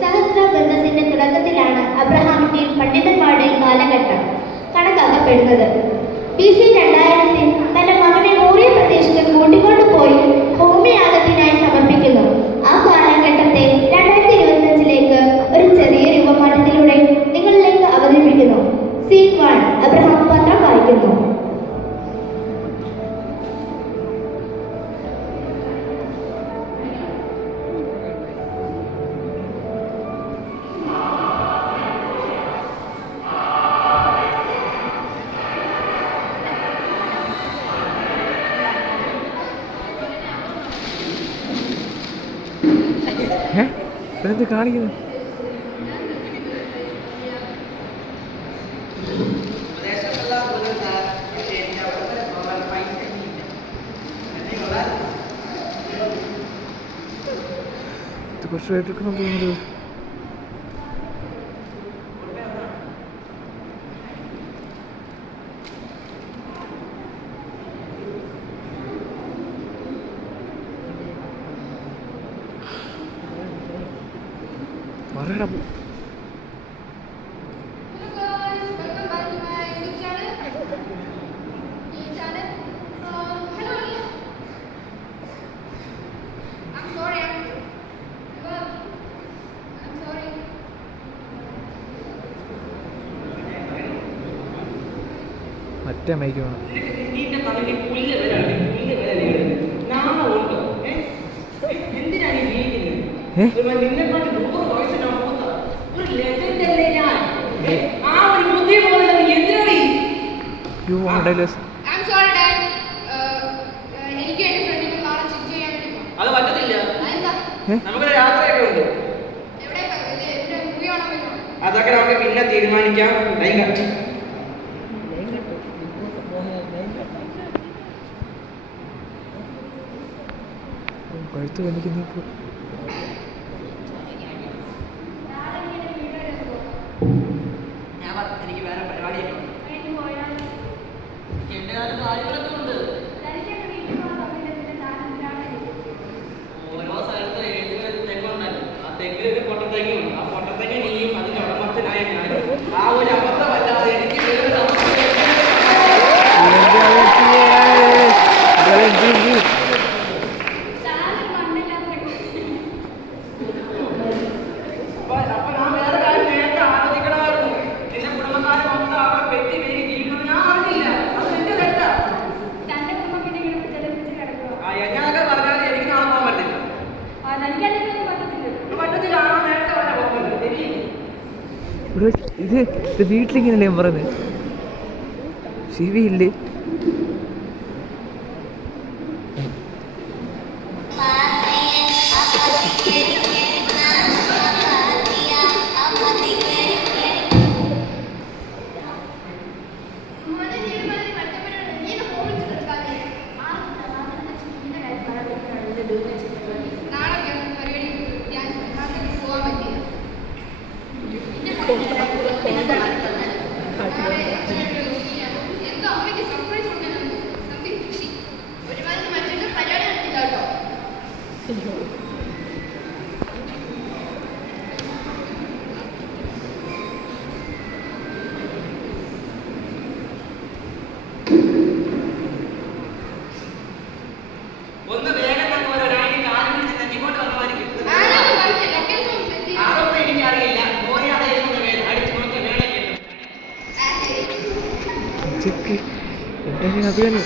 സഹസ്രബന്ധത്തിന്റെ തുടക്കത്തിലാണ് അബ്രഹാമിന്റെയും പണ്ഡിതന്മാരുടെയും കാലഘട്ടം കണക്കാക്കപ്പെടുന്നത്. BC 2000 തന്റെ മകനെ മോറിയ പ്രദേശത്ത് കൂട്ടിക്കൊണ്ടുപോയി ഹോമയാഗത്തിനായി സമർപ്പിക്കുന്നു. ആ കാലഘട്ടത്തെ 2025 ഒരു ചെറിയ രൂപമാറ്റത്തിലൂടെ നിങ്ങളിലേക്ക് അവതരിപ്പിക്കുന്നു. സീൻ 1 അബ്രഹാം പത്രം വായിക്കുന്നു. എന്ത് കാണിക്കുന്നു? കുറച്ചായിട്ടൊക്കെ തോന്നുന്നത് പറയണം. മറ്റേ മൈക്ക് വേണം. അതൊക്കെ നമുക്ക് പിന്നെ തീരുമാനിക്കാം. കഴുത്ത് വലിക്കുന്നു. എനിക്ക് വേറെ പരിപാടിയൊക്കെ ഉണ്ട്. എന്റെ കാര്യങ്ങളൊക്കെ ഉണ്ട്. ഓരോ സ്ഥലത്ത് ഏതൊരു തെങ്ങുണ്ടല്ലോ, ആ തെങ്ങിൽ ഒരു പൊട്ടത്തെങ്ങുണ്ട്. ആ പൊട്ടത്തെങ്ങ് നീയും അതിന്റെ ഉടമസ്ഥനായ ഞാനും. ആ ഒരു അബദ്ധമല്ലാതെ എനിക്ക് ഇത് വീട്ടിലിങ്ങനല്ലേ ഞാൻ പറയുന്നത്? ശിവി ഇല്ലേ? അത് തന്നെ